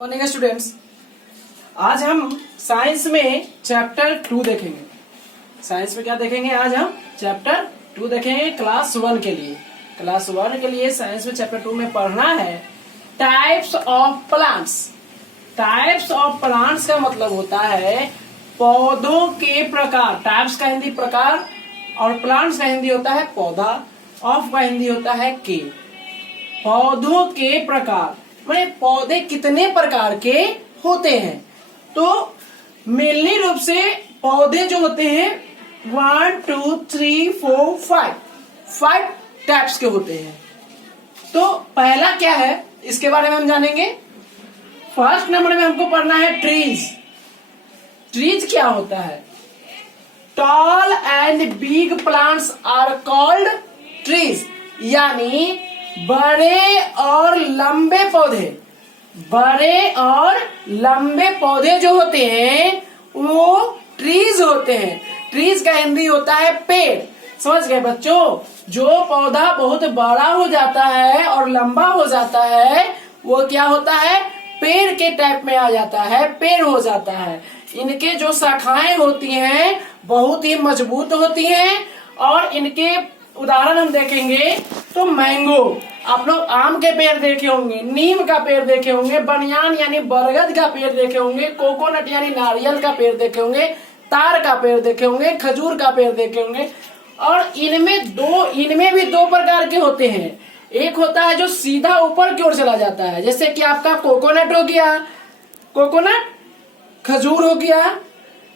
Morning students, आज हम science में चैप्टर 2 देखेंगे। साइंस में क्या देखेंगे? आज हम चैप्टर 2 देखेंगे क्लास 1 के लिए। क्लास 1 के लिए साइंस में चैप्टर 2 में पढ़ना है types of plants. Types of plants का मतलब होता है पौधों के प्रकार। टाइप्स का हिंदी प्रकार और प्लांट्स का हिंदी होता है पौधा। ऑफ का हिंदी होता है के। पौधों के प्रकार मैंने पौधे कितने प्रकार के होते हैं। तो मेनली रूप से पौधे जो होते हैं 1 2 3 4 5 टाइप्स के होते हैं। तो पहला क्या है इसके बारे में हम जानेंगे। फर्स्ट नंबर में हमको पढ़ना है ट्रीज। ट्रीज क्या होता है? Tall and big plants are called trees, यानी बड़े और लंबे पौधे। बड़े और लंबे पौधे जो होते हैं वो ट्रीज होते हैं। ट्रीज का हिंदी होता है पेड़। समझ गए बच्चों? जो पौधा बहुत बड़ा हो जाता है और लंबा हो जाता है वो क्या होता है? पेड़ के टाइप में आ जाता है, पेड़ हो जाता है। इनके जो शाखाएं होती हैं बहुत ही मजबूत होती हैं और इनके उदाहरण हम देखेंगे तो मैंगो, आप लोग आम के पेड़ देखे होंगे, नीम का पेड़ देखे होंगे, बनियान यानी बरगद का पेड़ देखे होंगे, कोकोनट यानी नारियल का पेड़ देखे होंगे, तार का पेड़ देखे होंगे, खजूर का पेड़ देखे होंगे। और इनमें भी दो प्रकार के होते हैं। एक होता है जो सीधा ऊपर की ओर चला जाता है, जैसे कि आपका कोकोनट हो गया, कोकोनट, खजूर हो गया,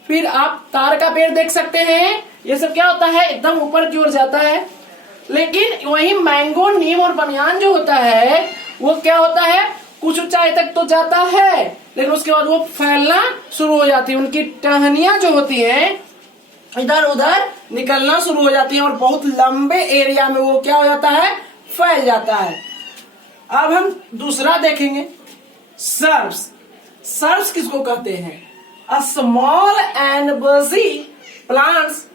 फिर आप तार का पेड़ देख सकते हैं। ये सब क्या होता है? एकदम ऊपर की ओर जाता है। लेकिन वही मैंगो, नीम और बनियान जो होता है वो क्या होता है? कुछ ऊंचाई तक तो जाता है लेकिन उसके बाद वो फैलना शुरू हो जाती है। उनकी टहनियां जो होती हैं इधर उधर निकलना शुरू हो जाती हैं और बहुत लंबे एरिया में वो क्या हो जाता है? फैल जाता है। अब हम दूसरा देखेंगे सर्ब्स। सर्ब्स किसको कहते हैं? अ स्मॉल एंड बजी प्लांट्स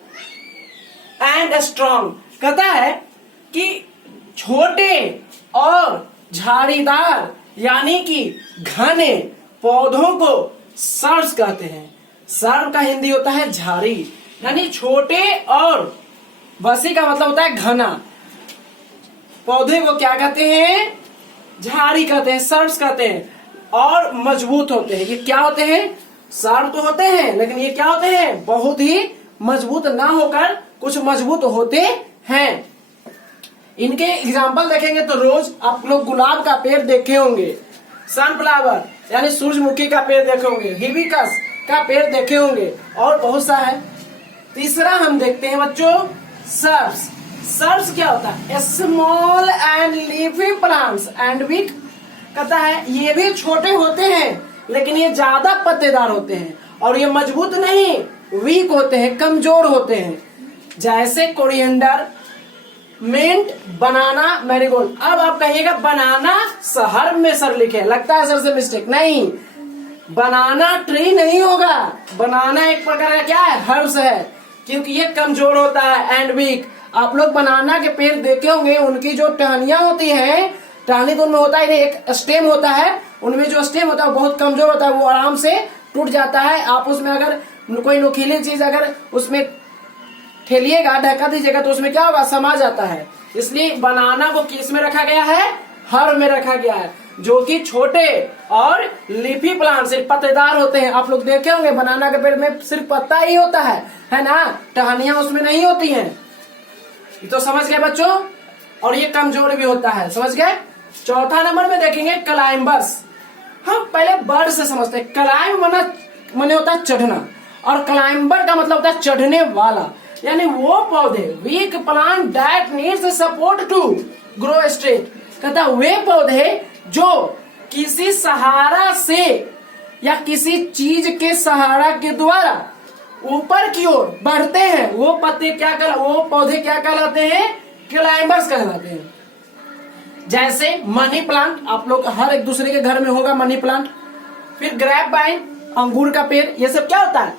एंड स्ट्रॉन्ग। कहता है कि छोटे और झाड़ीदार यानी कि घने पौधों को सर्ब्स कहते हैं। सर्ब का हिंदी होता है झाड़ी, यानी छोटे और बसी का मतलब होता है घना। पौधे को क्या कहते हैं? झाड़ी कहते हैं, सर्ब्स कहते हैं। और मजबूत होते हैं। ये क्या होते हैं? सर्ब तो होते हैं लेकिन ये क्या होते हैं? बहुत ही मजबूत ना होकर कुछ मजबूत होते हैं। इनके एग्जाम्पल देखेंगे तो रोज आप लोग गुलाब का पेड़ देखे होंगे, सनफ्लावर यानी सूरजमुखी का पेड़ देखे होंगे, हिबिस्कस का पेड़ देखे होंगे और बहुत सा है। तीसरा हम देखते हैं बच्चों सर्ब्स। सर्ब्स क्या होता है? Small and leafy plants and weak. कहता है ये भी छोटे होते हैं लेकिन ये ज्यादा पत्तेदार होते हैं और ये मजबूत नहीं, वीक होते हैं, कमजोर होते हैं। जैसे कोरिएंडर, मिंट, बनाना, मैरीगोल्ड। अब आप कहिएगा बनाना शहर में सर लिखे, लगता है सर से मिस्टेक। नहीं, बनाना ट्री नहीं होगा। बनाना एक प्रकार का क्या है? हर्ब्स है, क्योंकि ये कमजोर होता है एंड वीक। आप लोग बनाना के पेड़ देखे होंगे, उनकी जो टहनियां होती हैं, टहनी तो उनमें होता है एक स्टेम होता है, उनमें जो स्टेम होता है वो बहुत कमजोर होता है, वो आराम से टूट जाता है। आप उसमें अगर कोई नुकीली चीज अगर उसमें ठेलिएगा, ढका दीजिएगा तो उसमें क्या होगा? समा जाता है। इसलिए बनाना को किस में रखा गया है? हर में रखा गया है, जो कि छोटे और लीफी प्लांट सिर्फ पत्तेदार होते हैं। आप लोग देखे होंगे बनाना के पेड़ में सिर्फ पत्ता ही होता है ना, टहनियां उसमें नहीं होती हैं। तो समझ गए बच्चों? और ये कमजोर भी होता है, समझ गए? चौथा नंबर में देखेंगे क्लाइंबर्स। हम पहले बर्ड से समझते हैं। क्लाइंब माने होता है चढ़ना और क्लाइंबर का मतलब होता है चढ़ने वाला, यानी वो पौधे weak plant that needs support to grow straight. कहता वे पौधे जो किसी सहारा से या किसी चीज के सहारा के द्वारा ऊपर की ओर बढ़ते हैं, वो पौधे क्या कहलाते हैं? क्लाइंबर्स कहलाते हैं। जैसे मनी प्लांट, आप लोग हर एक दूसरे के घर में होगा मनी प्लांट। फिर ग्रेप वाइन, अंगूर का पेड़, ये सब क्या होता है?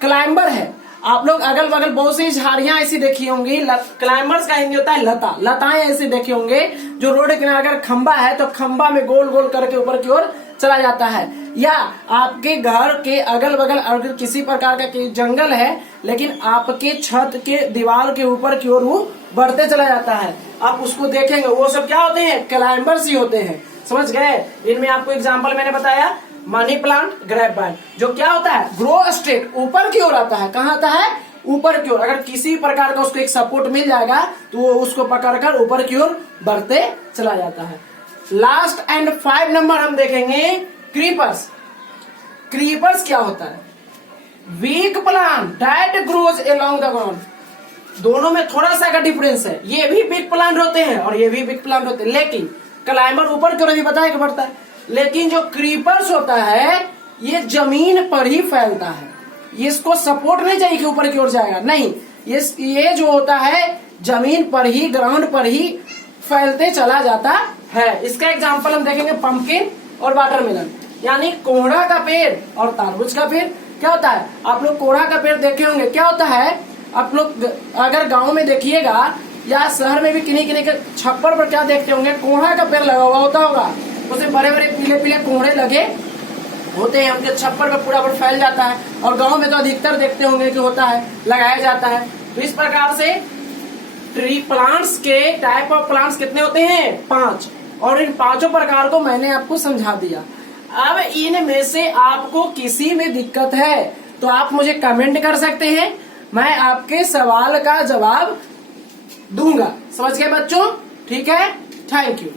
क्लाइंबर है। आप लोग अगल बगल बहुत सी झाड़ियां ऐसी देखी होंगी, क्लाइंबर्स का हिंदी होता है लता। लताएं ऐसी देखे होंगे जो रोड के किनारे अगर खंबा है तो खंबा में गोल गोल करके ऊपर की ओर चला जाता है, या आपके घर के अगल बगल अगर किसी प्रकार का जंगल है लेकिन आपके छत के दीवार के ऊपर की ओर वो बढ़ते चला जाता है, आप उसको देखेंगे, वो सब क्या होते हैं, क्लाइंबर्स ही होते हैं। समझ गए। इनमें आपको एग्जाम्पल मैंने बताया, मनी प्लांट, ग्रेप वाइन, जो क्या होता है, ग्रो स्ट्रेट, ऊपर की ओर आता है। कहाँ आता है, ऊपर की ओर। अगर किसी प्रकार का उसको एक सपोर्ट मिल जाएगा तो वो उसको पकड़कर ऊपर की ओर बढ़ते चला जाता है। लास्ट एंड 5 नंबर हम देखेंगे क्रीपर्स। क्रीपर्स क्या होता है, weak plant that grows along the ground. दोनों में थोड़ा सा का डिफरेंस है, ये भी बिग प्लांट होते हैं और ये भी बिग प्लांट होते हैं, लेकिन क्लाइंबर ऊपर की ओर भी बताया कि बढ़ता है, लेकिन जो क्रीपर्स होता है ये जमीन पर ही फैलता है, इसको सपोर्ट नहीं चाहिए कि ऊपर की ओर जाएगा, नहीं, ये जो होता है जमीन पर ही, ग्राउंड पर ही फैलते चला जाता है। इसका एग्जांपल हम देखेंगे पंपकिन और वाटरमेलन, यानी कोहड़ा का पेड़ और तरबूज का पेड़। क्या होता है, आप लोग कोहड़ा का पेड़ देखे होंगे, क्या होता है, आप लोग अगर गांव में देखिएगा या शहर में भी किन्हीं किन्हीं के छप्पर पर क्या देखते होंगे, कोहड़ा का पेड़ लगा हुआ होगा, उसमें बड़े बड़े पीले पीले कोहड़े लगे होते हैं, उनके छप्पर पर पूरा पर फैल जाता है, और गांव में तो अधिकतर देखते होंगे कि होता है, लगाया जाता है। तो इस प्रकार से ट्री प्लांट्स के टाइप ऑफ प्लांट्स कितने होते हैं, 5, और इन 5 प्रकार को मैंने आपको समझा दिया। अब इनमें से आपको किसी में दिक्कत है तो आप मुझे कमेंट कर सकते हैं, मैं आपके सवाल का जवाब दूंगा। समझ गए बच्चों, ठीक है, थैंक यू।